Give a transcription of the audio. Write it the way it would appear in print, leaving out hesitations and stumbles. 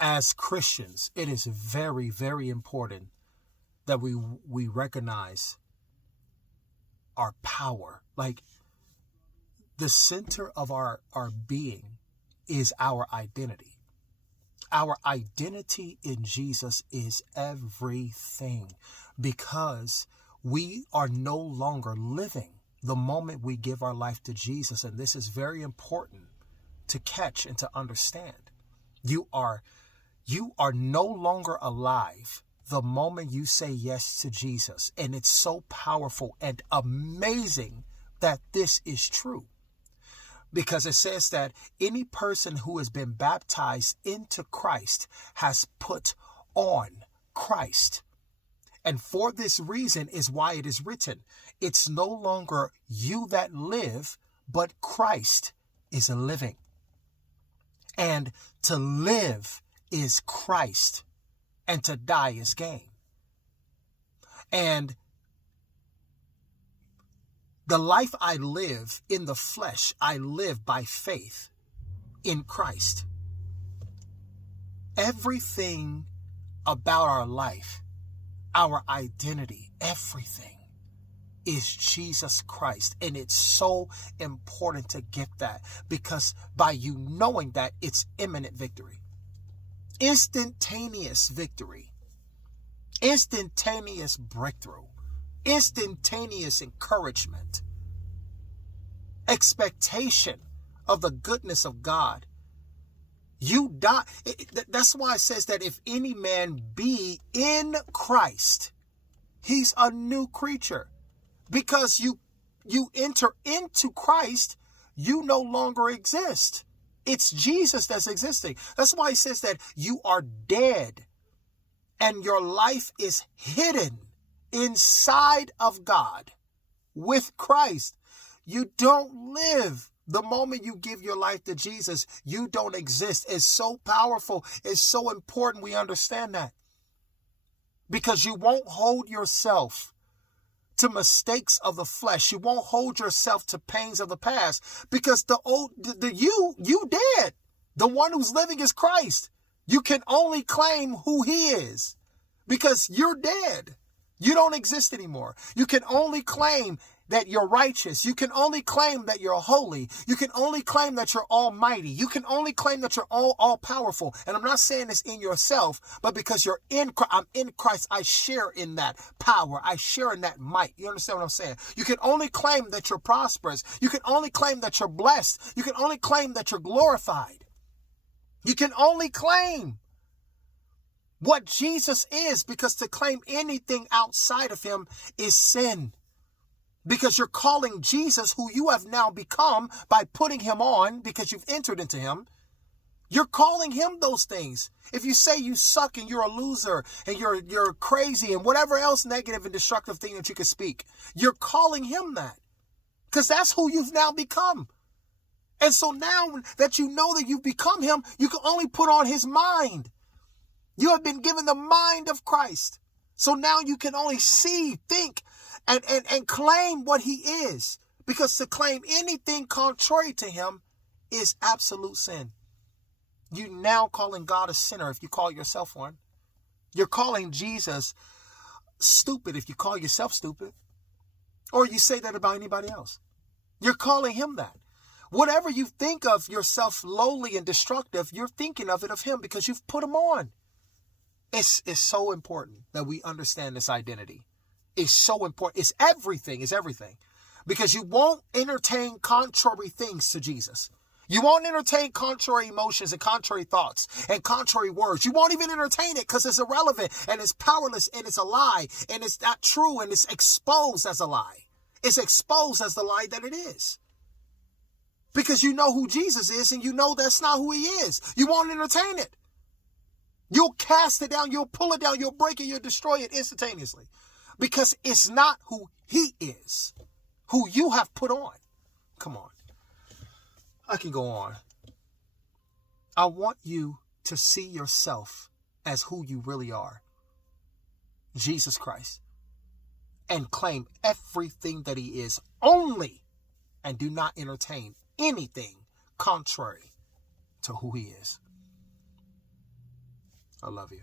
as Christians, it is very, very important that we recognize our power. Like, the center of our being is our identity. Our identity in Jesus is everything, because we are no longer living the moment we give our life to Jesus. And this is very important to catch and to understand. You are no longer alive the moment you say yes to Jesus. And it's so powerful and amazing that this is true, because it says that any person who has been baptized into Christ has put on Christ. And for this reason is why it is written, it's no longer you that live, but Christ is living. And to live is Christ, and to die is gain. And the life I live in the flesh, I live by faith in Christ. Everything about our life, our identity, everything is Jesus Christ. And it's so important to get that, because by you knowing that, it's imminent victory. Instantaneous victory. Instantaneous breakthrough. Instantaneous encouragement. Expectation of the goodness of God. You die. That's why it says that if any man be in Christ, he's a new creature. Because you enter into Christ, you no longer exist. It's Jesus that's existing. That's why he says that you are dead and your life is hidden inside of God with Christ. You don't live the moment you give your life to Jesus. You don't exist. It's so powerful. It's so important we understand that, because you won't hold yourself to mistakes of the flesh. You won't hold yourself to pains of the past, because you dead. The one who's living is Christ. You can only claim who he is, because you're dead. You don't exist anymore. You can only claim that you're righteous. You can only claim that you're holy. You can only claim that you're almighty. You can only claim that you're all powerful. And I'm not saying this in yourself, but because you're in Christ, I'm in Christ, I share in that power. I share in that might. You understand what I'm saying? You can only claim that you're prosperous. You can only claim that you're blessed. You can only claim that you're glorified. You can only claim what Jesus is, because to claim anything outside of him is sin. Because you're calling Jesus, who you have now become by putting him on, because you've entered into him, you're calling him those things. If you say you suck and you're a loser and you're crazy and whatever else negative and destructive thing that you could speak, you're calling him that, because that's who you've now become. And so now that you know that you've become him, you can only put on his mind. You have been given the mind of Christ. So now you can only see, think, and claim what he is. Because to claim anything contrary to him is absolute sin. You now calling God a sinner if you call yourself one. You're calling Jesus stupid if you call yourself stupid. Or you say that about anybody else. You're calling him that. Whatever you think of yourself lowly and destructive, you're thinking of it of him, because you've put him on. It's so important that we understand this identity. It's so important. It's everything. It's everything. Because you won't entertain contrary things to Jesus. You won't entertain contrary emotions and contrary thoughts and contrary words. You won't even entertain it, because it's irrelevant and it's powerless and it's a lie and it's not true and it's exposed as a lie. It's exposed as the lie that it is. Because you know who Jesus is and you know that's not who he is. You won't entertain it. You'll cast it down, you'll pull it down, you'll break it, you'll destroy it instantaneously. Because it's not who he is, who you have put on. Come on. I can go on. I want you to see yourself as who you really are. Jesus Christ. And claim everything that he is only, and do not entertain anything contrary to who he is. I love you.